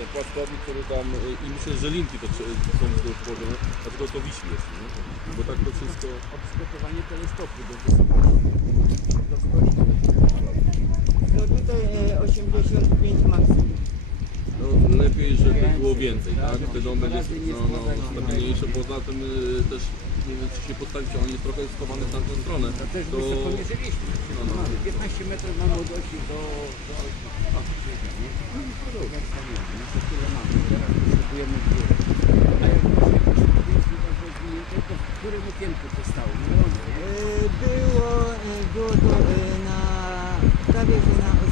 ten płaskownik, który tam y, i myślę, że linki to są położone, dlatego to wisi jeszcze, nie? Bo tak to wszystko... Przygotowanie teleskopu do wysokości. Do. No tutaj e, 85 maksimum. No, lepiej, żeby było więcej, tak? Wtedy on będzie no, no, stabilniejszy, poza tym y, też nie wiem czy się postawić, on jest trochę schowany w tamtą stronę. To też to... wysoko mierzyliśmy. No, no. 15 metrów mamy od osi do, do. A, jak to w? E, było, e, było to e, na prawie że na